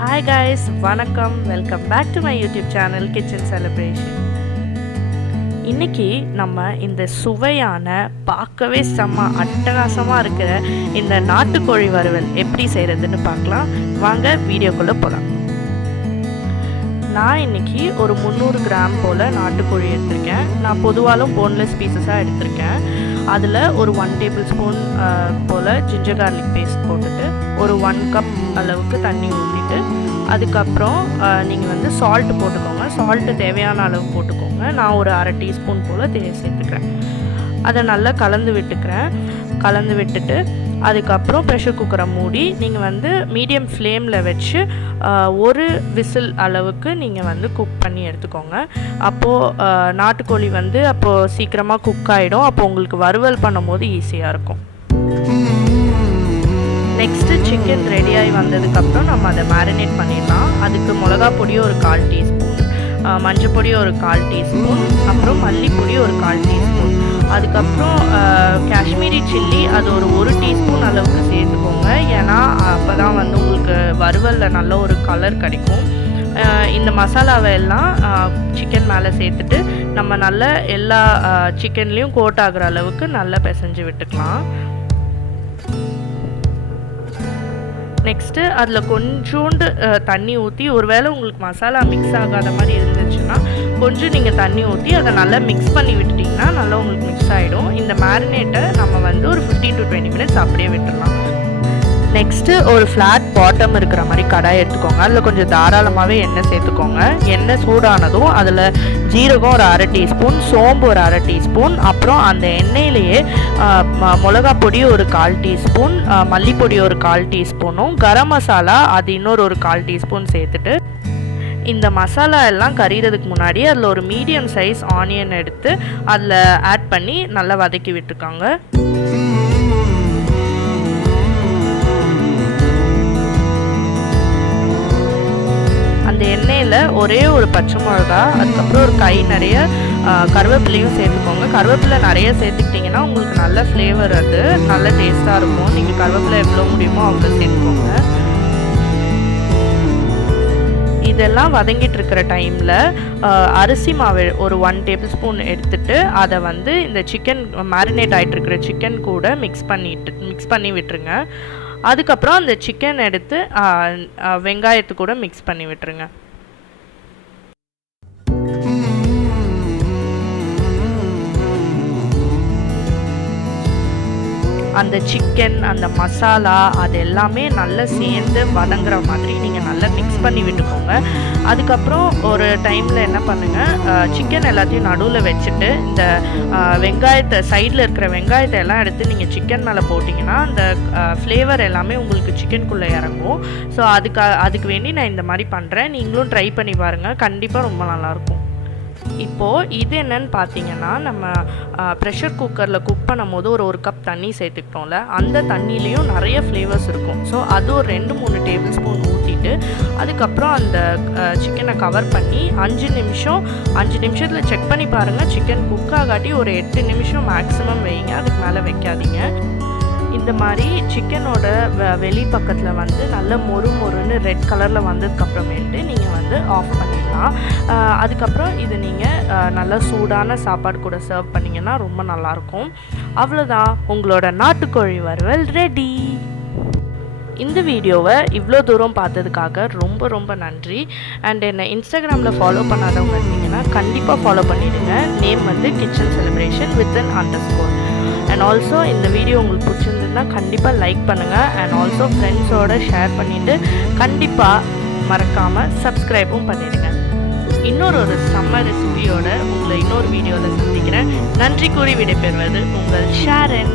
Hi guys, vanakkam, welcome back to my YouTube channel Kitchen Celebration. இன்னைக்கு நம்ம இந்த சுவையான பார்க்கவே செம்ம அட்டகாசமாக இருக்கிற இந்த நாட்டுக்கோழி வறுவல் எப்படி செய்கிறதுன்னு பார்க்கலாம். வாங்க வீடியோக்குள்ளே போகலாம். நான் இன்றைக்கி ஒரு 300 கிராம் போல் நாட்டுக்கோழி எடுத்திருக்கேன். நான் பொதுவாலும் போன்லெஸ் பீசஸாக எடுத்திருக்கேன். அதில் ஒரு 1 டேபிள் ஸ்பூன் போல் ஜிஞ்சர் கார்லிக் பேஸ்ட் போட்டுட்டு ஒரு 1 கப் அளவுக்கு தண்ணி ஊற்றிட்டு அதுக்கப்புறம் நீங்கள் சால்ட்டு போட்டுக்கோங்க. சால்ட்டு தேவையான அளவு போட்டுக்கோங்க. நான் ஒரு அரை டீஸ்பூன் போல் சேர்த்துக்கிறேன். அதை நல்லா கலந்து விட்டுட்டு அதுக்கப்புறம் ப்ரெஷர் குக்கரை மூடி நீங்கள் மீடியம் ஃப்ளேமில் வச்சு ஒரு விசில் அளவுக்கு நீங்கள் குக் பண்ணி எடுத்துக்கோங்க. அப்போது நாட்டுக்கோழி அப்போது சீக்கிரமாக குக் ஆகிடும். அப்போது உங்களுக்கு வறுவல் பண்ணும் போது ஈஸியாக இருக்கும். நெக்ஸ்ட்டு சிக்கன் ரெடியாகி வந்ததுக்கப்புறம் நம்ம அதை மேரினேட் பண்ணிடலாம். அதுக்கு மிளகா பொடி ஒரு 1/4 டீஸ்பூன், மஞ்சள் பொடி ஒரு 1/4 டீஸ்பூன், அப்புறம் மல்லிப்பொடி ஒரு 1/4 டீஸ்பூன், அதுக்கப்புறம் காஷ்மீரி சில்லி அது ஒரு 1 டீஸ்பூன் அளவுக்கு சேர்த்துக்கோங்க. ஏன்னா அப்போ தான் உங்களுக்கு வறுவலில் நல்ல ஒரு கலர் கிடைக்கும். இந்த மசாலாவை எல்லாம் சிக்கன் மேலே சேர்த்துட்டு நம்ம நல்லா எல்லா சிக்கன்லேயும் கோட் ஆகிற அளவுக்கு நல்லா பிசைஞ்சு விட்டுக்கலாம். நெக்ஸ்ட்டு அதில் கொஞ்சோண்டு தண்ணி ஊற்றி, ஒருவேளை உங்களுக்கு மசாலா மிக்ஸ் ஆகாத மாதிரி இருந்துச்சுன்னா கொஞ்சம் நீங்கள் தண்ணி ஊற்றி அதை நல்லா மிக்ஸ் பண்ணி விட்டுட்டிங்கன்னா நல்லா உங்களுக்கு மிக்ஸ் ஆகிடும். இந்த மேரினேட்டை நம்ம ஒரு 15 to 20 மினிட்ஸ் அப்படியே விட்டுடலாம். நெக்ஸ்ட்டு ஒரு ஃப்ளாட் பாட்டம் இருக்கிற மாதிரி கடாய் எடுத்துக்கோங்க. அதில் கொஞ்சம் தாராளமாகவே எண்ணெய் சேர்த்துக்கோங்க. எண்ணெய் சூடானதும் அதில் ஜீரகம் ஒரு அரை டீஸ்பூன், சோம்பு ஒரு அரை டீஸ்பூன், அப்புறம் அந்த எண்ணெயிலேயே மிளகா பொடி ஒரு 1/4 டீஸ்பூன், மல்லிப்பொடி ஒரு 1/4 டீஸ்பூனும், கரம் மசாலா அது இன்னொரு ஒரு 1/4 டீஸ்பூன் சேர்த்துட்டு இந்த மசாலா எல்லாம் கறிகிறதுக்கு முன்னாடி அதில் ஒரு மீடியம் சைஸ் ஆனியன் எடுத்து அதில் ஆட் பண்ணி நல்லா வதக்கி விட்டுருக்காங்க. அந்த எண்ணெயில் ஒரே ஒரு பச்சை மிளகா, அதுக்கப்புறம் ஒரு கை நிறைய கருவேப்பிலையும் சேர்த்துக்கோங்க. கருவேப்பிலை நிறைய சேர்த்துக்கிட்டிங்கன்னா உங்களுக்கு நல்ல ஃப்ளேவர், அது நல்ல டேஸ்ட்டாக இருக்கும். நீங்கள் கருவேப்பிலை எவ்வளோ முடியுமோ அவ்வளோ சேர்த்துக்கோங்க. இதெல்லாம் வதங்கிட்டு இருக்கிற டைமில் அரிசி மாவு ஒரு 1 டேபிள் ஸ்பூன் எடுத்துட்டு அதை இந்த சிக்கன் மேரினேட் ஆகிட்டு இருக்கிற சிக்கன் கூட மிக்ஸ் பண்ணி விட்டுருங்க. அதுக்கப்புறம் அந்த சிக்கன் எடுத்து வெங்காயத்து கூட மிக்ஸ் பண்ணி விட்டுருங்க. அந்த சிக்கன், அந்த மசாலா அது எல்லாமே நல்லா சேர்ந்து வதங்குற மாதிரி நீங்கள் நல்லா மிக்ஸ் பண்ணி விட்டுக்கோங்க. அதுக்கப்புறம் ஒரு டைமில் என்ன பண்ணுங்கள், சிக்கன் எல்லாத்தையும் நடுவில் வச்சுட்டு இந்த வெங்காயத்தை சைடில் இருக்கிற வெங்காயத்தை எல்லாம் எடுத்து நீங்கள் சிக்கன் மேலே போட்டிங்கன்னா அந்த ஃப்ளேவர் எல்லாமே உங்களுக்கு சிக்கனுக்குள்ளே இறங்கும். ஸோ அதுக்கு வேண்டி நான் இந்த மாதிரி பண்ணுறேன். நீங்களும் ட்ரை பண்ணி பாருங்கள், கண்டிப்பாக ரொம்ப நல்லாயிருக்கும். இப்போது இது என்னன்னு பார்த்தீங்கன்னா, நம்ம ப்ரெஷர் குக்கரில் குக் பண்ணும் போது ஒரு கப் தண்ணி சேர்த்துக்கிட்டோம்ல, அந்த தண்ணியிலையும் நிறைய ஃப்ளேவர்ஸ் இருக்கும். ஸோ அது ஒரு 2-3 டேபிள் ஸ்பூன் ஊற்றிட்டு அதுக்கப்புறம் அந்த சிக்கனை கவர் பண்ணி 5 நிமிஷத்தில் செக் பண்ணி பாருங்கள். சிக்கன் குக் ஆகாட்டி ஒரு 8 நிமிஷம் மேக்ஸிமம் வைங்க, அதுக்கு மேலே வைக்காதீங்க. இந்த மாதிரி சிக்கனோட வெளி பக்கத்தில் நல்ல மொறுன்னு ரெட் கலரில் வந்ததுக்கப்புறமேட்டு நீங்கள் ஆஃப் பண்ணிடலாம். அதுக்கப்புறம் இது நீங்கள் நல்லா சூடான சாப்பாடு கூட சர்வ் பண்ணிங்கன்னா ரொம்ப நல்லாயிருக்கும். அவ்வளோதான், உங்களோட நாட்டுக்கோழி வறுவல் ரெடி. இந்த வீடியோவை இவ்வளோ தூரம் பார்த்ததுக்காக ரொம்ப ரொம்ப நன்றி. அண்ட் என்னை இன்ஸ்டாகிராமில் ஃபாலோ பண்ணாதவங்க இருந்தீங்கன்னா கண்டிப்பாக ஃபாலோ பண்ணிவிடுங்க. Name kitchen celebration _. And also இந்த வீடியோ உங்களுக்கு பிடிச்சிருந்ததுன்னா கண்டிப்பாக லைக் பண்ணுங்கள். அண்ட் ஆல்சோ ஃப்ரெண்ட்ஸோடு ஷேர் பண்ணிவிட்டு கண்டிப்பாக மறக்காமல் சப்ஸ்கிரைபும் பண்ணிவிடுங்க. இன்னொரு செம்ம ரெசிபியோடு உங்களை இன்னொரு வீடியோவில் சந்திக்கிறேன். நன்றி கூறி விடைபெறுவது உங்கள் ஷாரன்.